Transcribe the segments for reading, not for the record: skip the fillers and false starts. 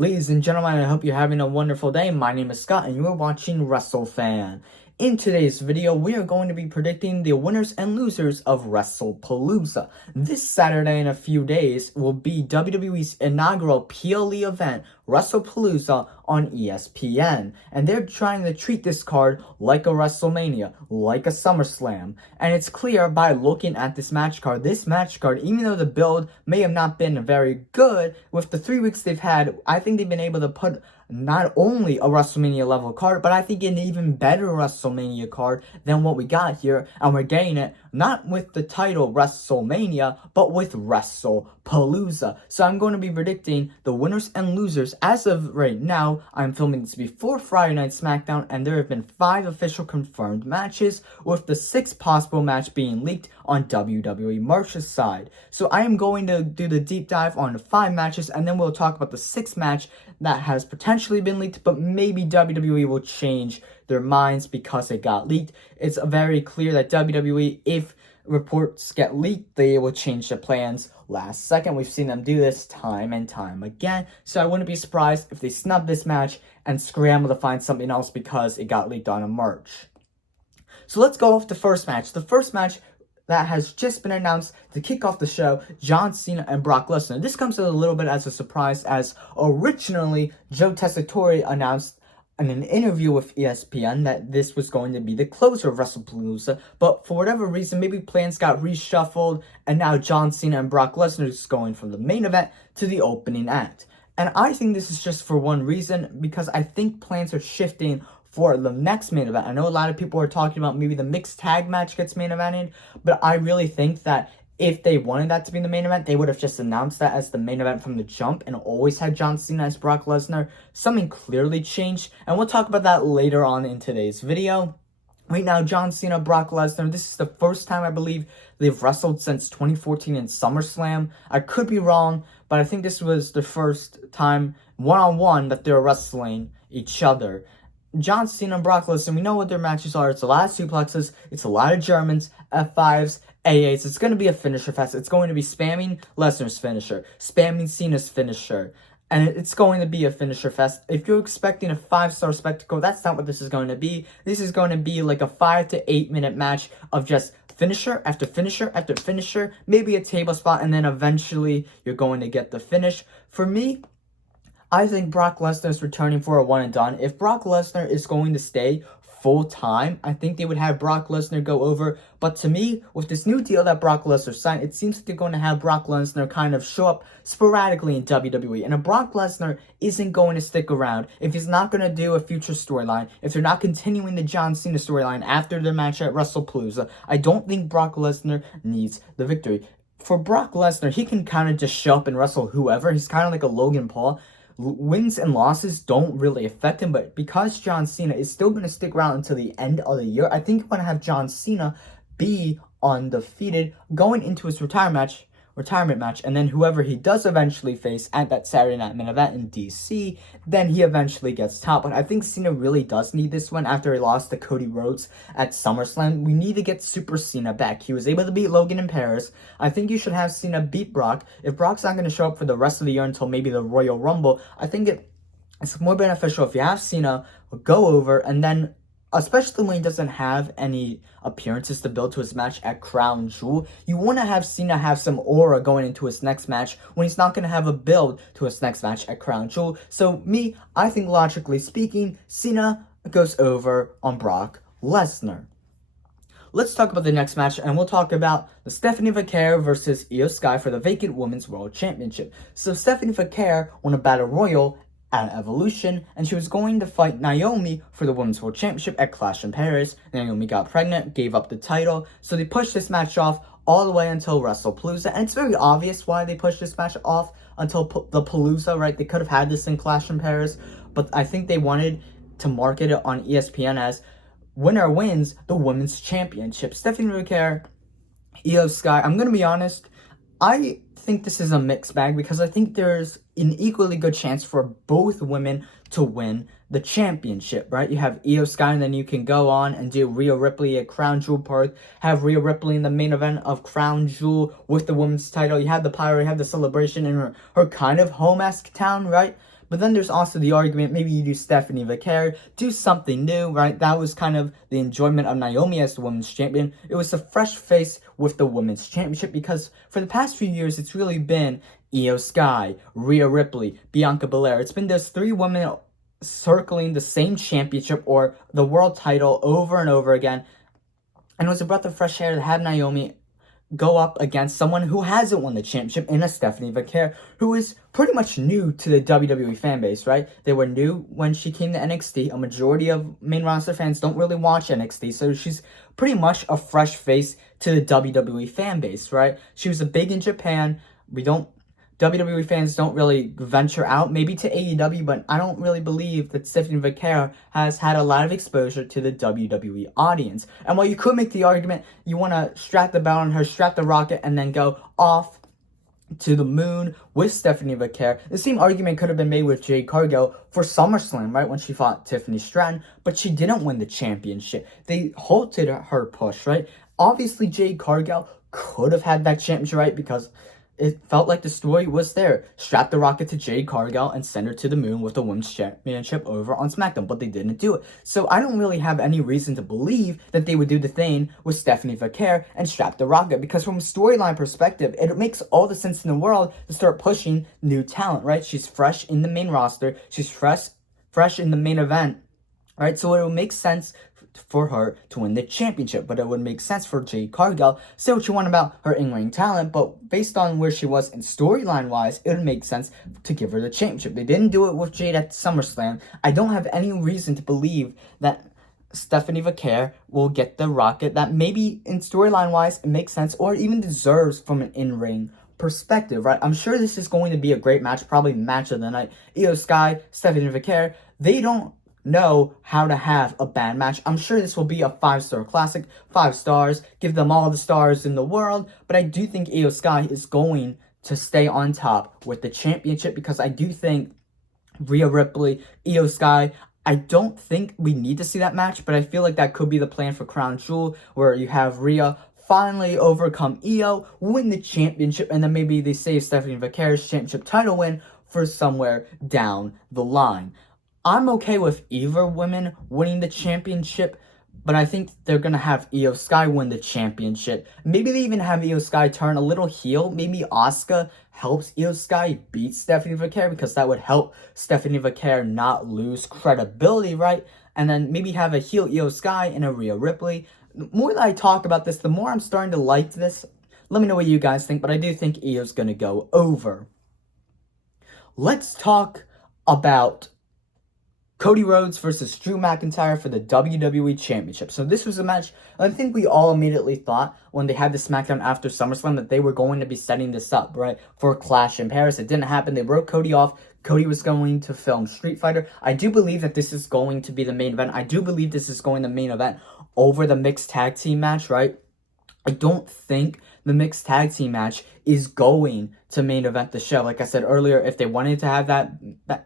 Ladies and gentlemen, I hope you're having a wonderful day. My name is Scott and you are watching WrestleFan. In today's video, we are going to be predicting the winners and losers of Wrestlepalooza. This Saturday in a few days will be WWE's inaugural PLE event, Wrestlepalooza, on ESPN. And they're trying to treat this card like a WrestleMania, like a SummerSlam. And it's clear by looking at this match card, even though the build may have not been very good, with the 3 weeks they've had, I think they've been able to put not only a WrestleMania level card, but I think an even better WrestleMania card than what we got here. And we're getting it not with the title WrestleMania, but with Wrestlepalooza. So I'm going to be predicting the winners and losers. As of right now, I'm filming this before Friday Night SmackDown, and there have been 5 official confirmed matches, with the 6th possible match being leaked on WWE March's side. So I am going to do the deep dive on the 5 matches, and then we'll talk about the 6th match that has potentially been leaked, but maybe WWE will change their minds because it got leaked. It's very clear that WWE, if reports get leaked, they will change their plans last second. We've seen them do this time and time again, so I wouldn't be surprised if they snub this match and scramble to find something else because it got leaked on a March. So let's go off the first match. The first match that has just been announced to kick off the show, John Cena and Brock Lesnar. This comes a little bit as a surprise, as originally Joe Tessitore announced in an interview with ESPN that this was going to be the closer of Wrestlepalooza, but for whatever reason, maybe plans got reshuffled, and now John Cena and Brock Lesnar is going from the main event to the opening act. And I think this is just for one reason, because I think plans are shifting for the next main event. I know a lot of people are talking about maybe the mixed tag match gets main evented, but I really think that if they wanted that to be the main event, they would have just announced that as the main event from the jump and always had John Cena as Brock Lesnar. Something clearly changed, and we'll talk about that later on in today's video. Right now, John Cena, Brock Lesnar, this is the first time I believe they've wrestled since 2014 in SummerSlam. I could be wrong, but I think this was the first time one-on-one that they're wrestling each other. John Cena and Brock Lesnar, we know what their matches are. It's a lot of suplexes, it's a lot of Germans, F5s, AA8s. It's going to be a finisher fest. It's going to be spamming Lesnar's finisher, spamming Cena's finisher, and it's going to be a finisher fest. If you're expecting a 5-star spectacle, that's not what this is going to be. This is going to be like a 5 to 8 minute match of just finisher after finisher after finisher, maybe a table spot, and then eventually you're going to get the finish. For me, I think Brock Lesnar is returning for a one and done. If Brock Lesnar is going to stay full time, I think they would have Brock Lesnar go over. But to me, with this new deal that Brock Lesnar signed, it seems like they're going to have Brock Lesnar kind of show up sporadically in WWE. And if Brock Lesnar isn't going to stick around, if he's not going to do a future storyline, if they're not continuing the John Cena storyline after their match at Wrestlepalooza, I don't think Brock Lesnar needs the victory. For Brock Lesnar, he can kind of just show up and wrestle whoever. He's kind of like a Logan Paul. Wins and losses don't really affect him, but because John Cena is still going to stick around until the end of the year, I think you want to have John Cena be undefeated going into his retirement match, and then whoever he does eventually face at that Saturday night main event in DC, then he eventually gets top. But I think Cena really does need this one after he lost to Cody Rhodes at SummerSlam. We need to get Super Cena back. He was able to beat Logan in Paris. I think you should have Cena beat Brock. If Brock's not going to show up for the rest of the year until maybe the Royal Rumble, I think it's more beneficial if you have Cena go over, and then especially when he doesn't have any appearances to build to his match at Crown Jewel, you want to have Cena have some aura going into his next match when he's not going to have a build to his next match at Crown Jewel. So I think logically speaking, Cena goes over on Brock Lesnar. Let's talk about the next match, and we'll talk about the Stephanie Vaquer versus Io Sky for the vacant Women's World Championship. So Stephanie Vaquer won a Battle Royal at Evolution, and she was going to fight Naomi for the Women's World Championship at Clash in Paris. Naomi got pregnant, gave up the title, so they pushed this match off all the way until Wrestlepalooza, and it's very obvious why they pushed this match off until the Palooza, right? They could have had this in Clash in Paris, but I think they wanted to market it on ESPN as winner wins the Women's Championship. Stephanie Vaquer, Io Sky, I'm going to be honest, I think this is a mixed bag because I think there's an equally good chance for both women to win the championship, right? You have Io Sky, and then you can go on and do Rhea Ripley at Crown Jewel Park, have Rhea Ripley in the main event of Crown Jewel with the women's title. You have the Pyro, you have the celebration in her kind of home-esque town, right? But then there's also the argument, maybe you do Stephanie Vaquer, do something new, right? That was kind of the enjoyment of Naomi as the women's champion. It was a fresh face with the women's championship, because for the past few years, it's really been Io Sky, Rhea Ripley, Bianca Belair. It's been those three women circling the same championship or the world title over and over again. And it was a breath of fresh air to have Naomi go up against someone who hasn't won the championship in a Stephanie Vaquer, who is pretty much new to the WWE fan base, right? They were new when she came to NXT. A majority of main roster fans don't really watch NXT, so she's pretty much a fresh face to the WWE fan base, right? She was big in Japan. WWE fans don't really venture out, maybe to AEW, but I don't really believe that Stephanie Vaquer has had a lot of exposure to the WWE audience. And while you could make the argument, you want to strap the belt on her, strap the rocket, and then go off to the moon with Stephanie Vaquer. The same argument could have been made with Jade Cargill for SummerSlam, right, when she fought Tiffany Stratton, but she didn't win the championship. They halted her push, right? Obviously, Jade Cargill could have had that championship, right, because it felt like the story was there. Strap the rocket to Jade Cargill and send her to the moon with the women's championship over on SmackDown, but they didn't do it. So I don't really have any reason to believe that they would do the thing with Stephanie Vaquer and strap the rocket, because from a storyline perspective, it makes all the sense in the world to start pushing new talent, right? She's fresh in the main roster. She's fresh in the main event, right? So it would make sense for her to win the championship, but it would make sense for Jade Cargill. Say what you want about her in-ring talent, but based on where she was in storyline-wise, it would make sense to give her the championship. They didn't do it with Jade at SummerSlam. I don't have any reason to believe that Stephanie Vaquer will get the rocket that maybe in storyline-wise it makes sense or even deserves from an in-ring perspective, right? I'm sure this is going to be a great match, probably match of the night. Io Sky, Stephanie Vaquer, they don't know how to have a bad match. I'm sure this will be a 5-star classic, 5 stars, give them all the stars in the world, but I do think Io Sky is going to stay on top with the championship, because I do think Rhea Ripley, Io Sky, I don't think we need to see that match, but I feel like that could be the plan for Crown Jewel, where you have Rhea finally overcome Io, win the championship, and then maybe they save Stephanie Vaquer's championship title win for somewhere down the line. I'm okay with either women winning the championship, but I think they're going to have Io Sky win the championship. Maybe they even have Io Sky turn a little heel. Maybe Asuka helps Io Sky beat Stephanie Vaquer, because that would help Stephanie Vaquer not lose credibility, right? And then maybe have a heel Io Sky and a Rhea Ripley. The more that I talk about this, the more I'm starting to like this. Let me know what you guys think, but I do think Io's going to go over. Let's talk about Cody Rhodes versus Drew McIntyre for the WWE Championship. So this was a match I think we all immediately thought when they had the SmackDown after SummerSlam that they were going to be setting this up, right, for a clash in Paris. It didn't happen. They wrote Cody off. Cody was going to film Street Fighter. I do believe that this is going to be the main event. I do believe this is going to main event over the mixed tag team match, right? I don't think the mixed tag team match is going to main event the show. Like I said earlier, if they wanted to have that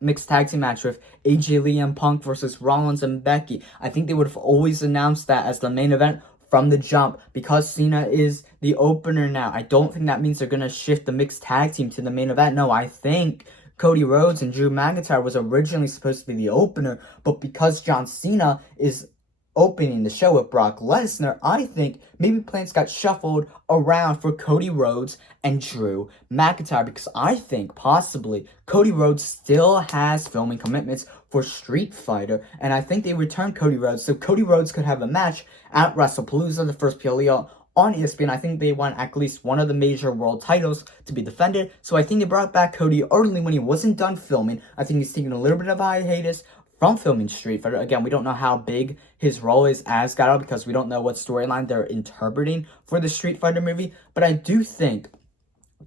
mixed tag team match with AJ Lee and Punk versus Rollins and Becky, I think they would have always announced that as the main event from the jump. Because Cena is the opener now, I don't think that means they're going to shift the mixed tag team to the main event. No, I think Cody Rhodes and Drew McIntyre was originally supposed to be the opener, but because John Cena is opening the show with Brock Lesnar, I think maybe plans got shuffled around for Cody Rhodes and Drew McIntyre, because I think possibly Cody Rhodes still has filming commitments for Street Fighter, and I think they returned Cody Rhodes so Cody Rhodes could have a match at Wrestlepalooza, the first PLE on ESPN. I think they want at least one of the major world titles to be defended, so I think they brought back Cody early when he wasn't done filming. I think he's taking a little bit of a hiatus from filming Street Fighter. Again, we don't know how big his role is as Gato, because we don't know what storyline they're interpreting for the Street Fighter movie. But I do think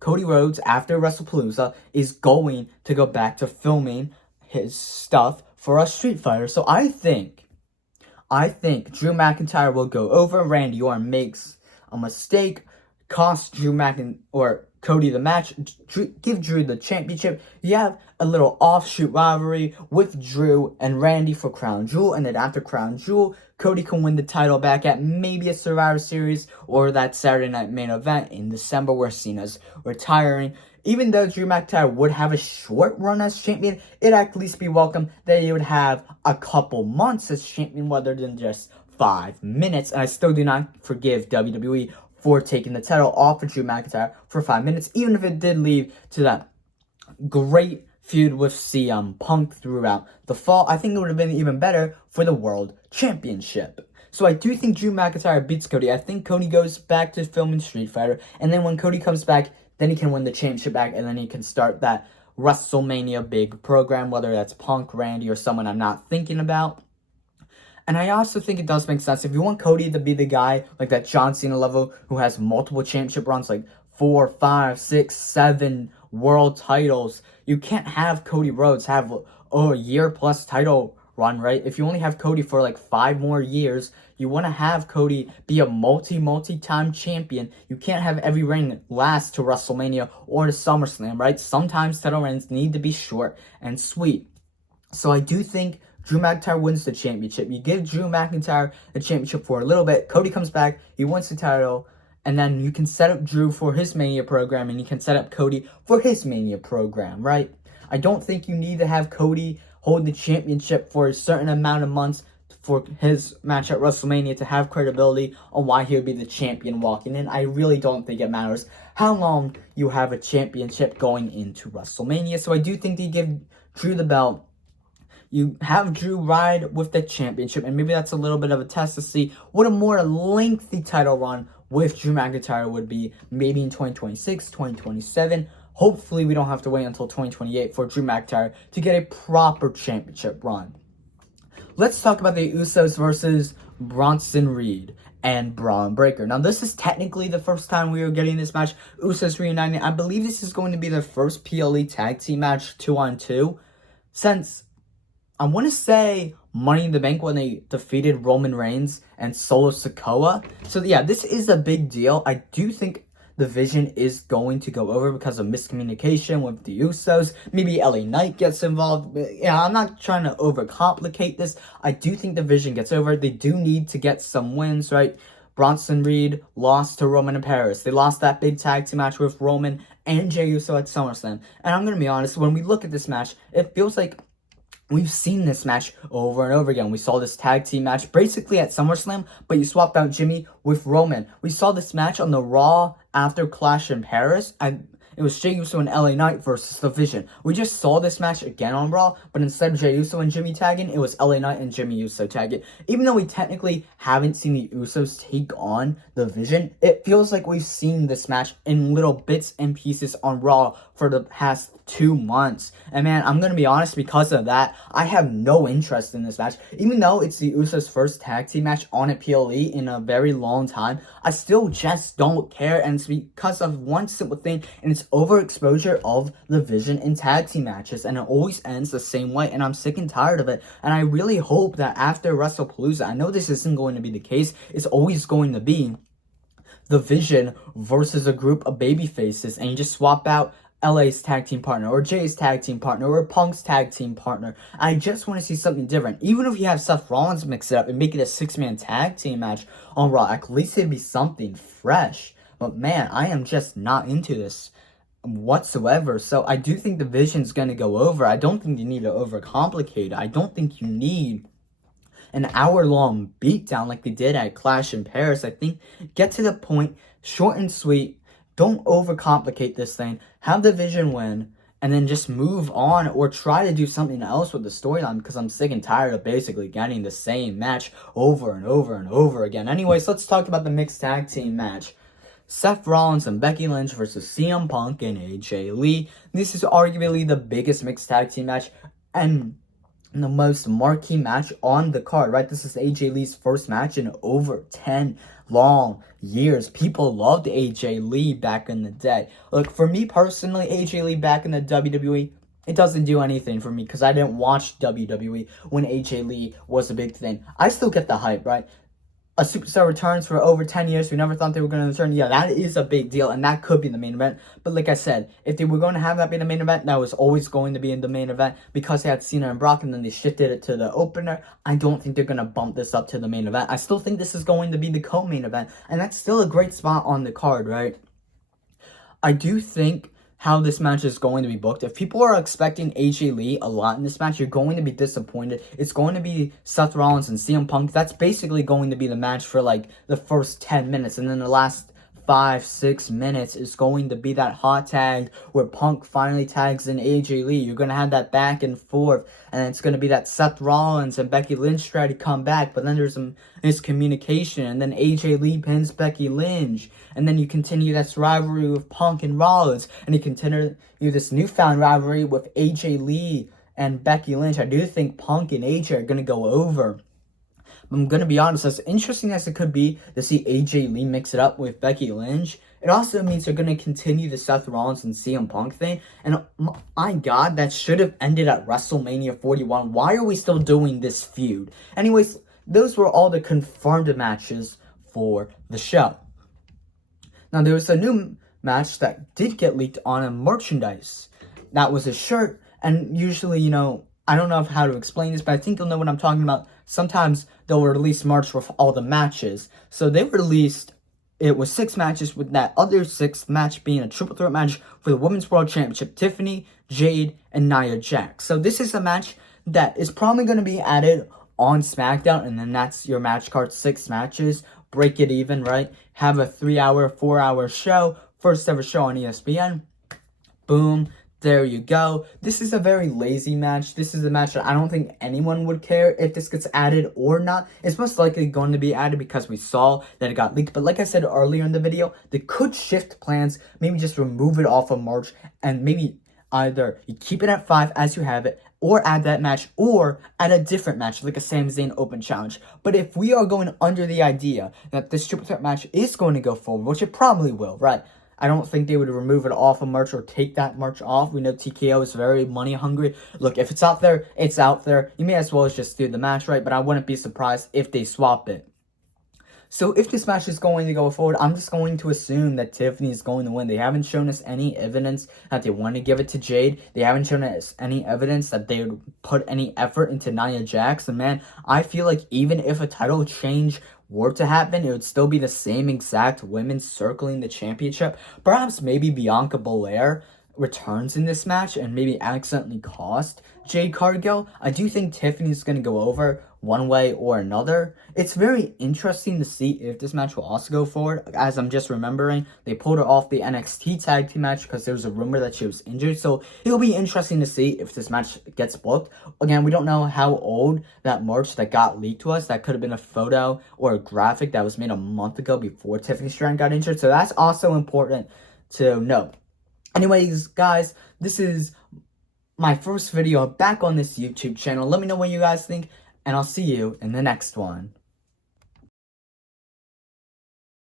Cody Rhodes, after Wrestlepalooza, is going to go back to filming his stuff for a Street Fighter. So I think Drew McIntyre will go over. Randy Orton makes a mistake, cost Drew McIntyre or Cody the match, give Drew the championship. You have a little offshoot rivalry with Drew and Randy for Crown Jewel, and then after Crown Jewel, Cody can win the title back at maybe a Survivor Series or that Saturday night main event in December where Cena's retiring. even though Drew McIntyre would have a short run as champion, it'd at least be welcome that he would have a couple months as champion rather than just 5 minutes. And I still do not forgive WWE for taking the title off of Drew McIntyre for 5 minutes, even if it did lead to that great feud with CM Punk throughout the fall. I think it would have been even better for the World Championship. So I do think Drew McIntyre beats Cody. I think Cody goes back to filming Street Fighter, and then when Cody comes back, then he can win the championship back, and then he can start that WrestleMania big program, whether that's Punk, Randy, or someone I'm not thinking about. And I also think it does make sense. If you want Cody to be the guy, like that John Cena level, who has multiple championship runs, like 4, 5, 6, 7 world titles, you can't have Cody Rhodes have a year-plus title run, right? If you only have Cody for like 5 more years, you want to have Cody be a multi-time champion. You can't have every reign last to WrestleMania or to SummerSlam, right? Sometimes title reigns need to be short and sweet. So I do think Drew McIntyre wins the championship. You give Drew McIntyre the championship for a little bit. Cody comes back, he wins the title, and then you can set up Drew for his Mania program, and you can set up Cody for his Mania program, right? I don't think you need to have Cody hold the championship for a certain amount of months for his match at WrestleMania to have credibility on why he would be the champion walking in. I really don't think it matters how long you have a championship going into WrestleMania. So I do think they give Drew the belt. You have Drew ride with the championship, and maybe that's a little bit of a test to see what a more lengthy title run with Drew McIntyre would be, maybe in 2026, 2027. Hopefully, we don't have to wait until 2028 for Drew McIntyre to get a proper championship run. Let's talk about the Usos versus Bronson Reed and Braun Breaker. Now, this is technically the first time we are getting this match. Usos reuniting. I believe this is going to be their first PLE tag team match 2-on-2 since, I want to say, Money in the Bank when they defeated Roman Reigns and Solo Sikoa. So yeah, this is a big deal. I do think the Vision is going to go over because of miscommunication with the Usos. Maybe LA Knight gets involved. Yeah, I'm not trying to overcomplicate this. I do think the Vision gets over. They do need to get some wins, right? Bronson Reed lost to Roman in Paris. They lost that big tag team match with Roman and Jey Uso at SummerSlam. And I'm going to be honest, when we look at this match, it feels like we've seen this match over and over again. We saw this tag team match basically at SummerSlam, but you swapped out Jimmy with Roman. We saw this match on the Raw after Clash in Paris. It was Jey Uso and LA Knight versus The Vision. We just saw this match again on Raw, but instead of Jey Uso and Jimmy tagging, it was LA Knight and Jimmy Uso tagging. Even though we technically haven't seen the Usos take on The Vision, it feels like we've seen this match in little bits and pieces on Raw for the past 2 months. And man, I'm going to be honest, because of that, I have no interest in this match. Even though it's the Usos' first tag team match on a PLE in a very long time, I still just don't care, and it's because of one simple thing, and it's overexposure of the Vision in tag team matches, and it always ends the same way, and I'm sick and tired of it. And I really hope that after Wrestlepalooza, I know this isn't going to be the case, it's always going to be the Vision versus a group of baby faces, and you just swap out LA's tag team partner, or Jay's tag team partner, or Punk's tag team partner. I just want to see something different. Even if you have Seth Rollins mix it up and make it a 6-man tag team match on Raw, at least it'd be something fresh. But man, I am just not into this whatsoever. So I do think the Vision's going to go over. I don't think you need to overcomplicate it. I don't think you need an hour-long beatdown like they did at Clash in Paris. I think get to the point, short and sweet. Don't overcomplicate this thing. Have the Vision win, and then just move on, or try to do something else with the storyline, because I'm sick and tired of basically getting the same match over and over and over again. Anyways, let's talk about the mixed tag team match. Seth Rollins and Becky Lynch versus CM Punk and AJ Lee. This is arguably the biggest mixed tag team match and the most marquee match on the card, right? This is AJ Lee's first match in over 10 long years. People loved AJ Lee back in the day. Look, for me personally, AJ Lee back in the WWE, it doesn't do anything for me because I didn't watch WWE when AJ Lee was a big thing. I still get the hype, right? A superstar returns for over 10 years. We never thought they were going to return. Yeah, that is a big deal, and that could be the main event. But like I said, if they were going to have that be the main event, that was always going to be in the main event because they had Cena and Brock, and then they shifted it to the opener. I don't think they're going to bump this up to the main event. I still think this is going to be the co-main event, and that's still a great spot on the card, right? I do think how this match is going to be booked. If people are expecting AJ Lee a lot in this match, you're going to be disappointed. It's going to be Seth Rollins and CM Punk. That's basically going to be the match for like the first 10 minutes, and then the last 5-6 minutes is going to be that hot tag where Punk finally tags in AJ Lee. You're going to have that back and forth, and it's going to be that Seth Rollins and Becky Lynch try to come back, but then there's some miscommunication, and then AJ Lee pins Becky Lynch, and then you continue this rivalry with Punk and Rollins, and you continue this newfound rivalry with AJ Lee and Becky Lynch. I do think Punk and AJ are going to go over. I'm going to be honest, as interesting as it could be to see AJ Lee mix it up with Becky Lynch, it also means they're going to continue the Seth Rollins and CM Punk thing. And my God, that should have ended at WrestleMania 41. Why are we still doing this feud? Anyways, those were all the confirmed matches for the show. Now, there was a new match that did get leaked on a merchandise. That was a shirt, and usually, I don't know how to explain this, but I think you'll know what I'm talking about. Sometimes they'll release merch with all the matches. So they released, it was 6 matches, with that other 6th match being a triple threat match for the Women's World Championship. Tiffany, Jade, and Nia Jax. So this is a match that is probably going to be added on SmackDown, and then that's your match card, 6 matches. Break it even, right? Have a 3-hour, 4-hour show. First ever show on ESPN. Boom. There you go. This is a very lazy match. This is a match that I don't think anyone would care if this gets added or not. It's most likely going to be added because we saw that it got leaked. But like I said earlier in the video, they could shift plans, maybe just remove it off of March, and maybe either you keep it at 5 as you have it, or add that match, or add a different match, like a Sami Zayn Open Challenge. But if we are going under the idea that this triple threat match is going to go forward, which it probably will, right? I don't think they would remove it off of merch or take that merch off. We know TKO is very money hungry. Look, if it's out there, it's out there. You may as well just do the match, right? But I wouldn't be surprised if they swap it. So if this match is going to go forward, I'm just going to assume that Tiffany is going to win. They haven't shown us any evidence that they want to give it to Jade. They haven't shown us any evidence that they would put any effort into Nia Jax. And man, I feel like even if a title change were to happen, it would still be the same exact women circling the championship. Perhaps maybe Bianca Belair returns in this match and maybe accidentally cost Jade Cargill. I do think Tiffany's going to go over one way or another. It's very interesting to see if this match will also go forward. As I'm just remembering, they pulled her off the NXT tag team match because there was a rumor that she was injured. So it'll be interesting to see if this match gets booked. Again, we don't know how old that merch that got leaked to us. That could have been a photo or a graphic that was made a month ago before Tiffany Stratton got injured. So that's also important to note. Anyways, guys, this is my first video back on this YouTube channel. Let me know what you guys think, and I'll see you in the next one.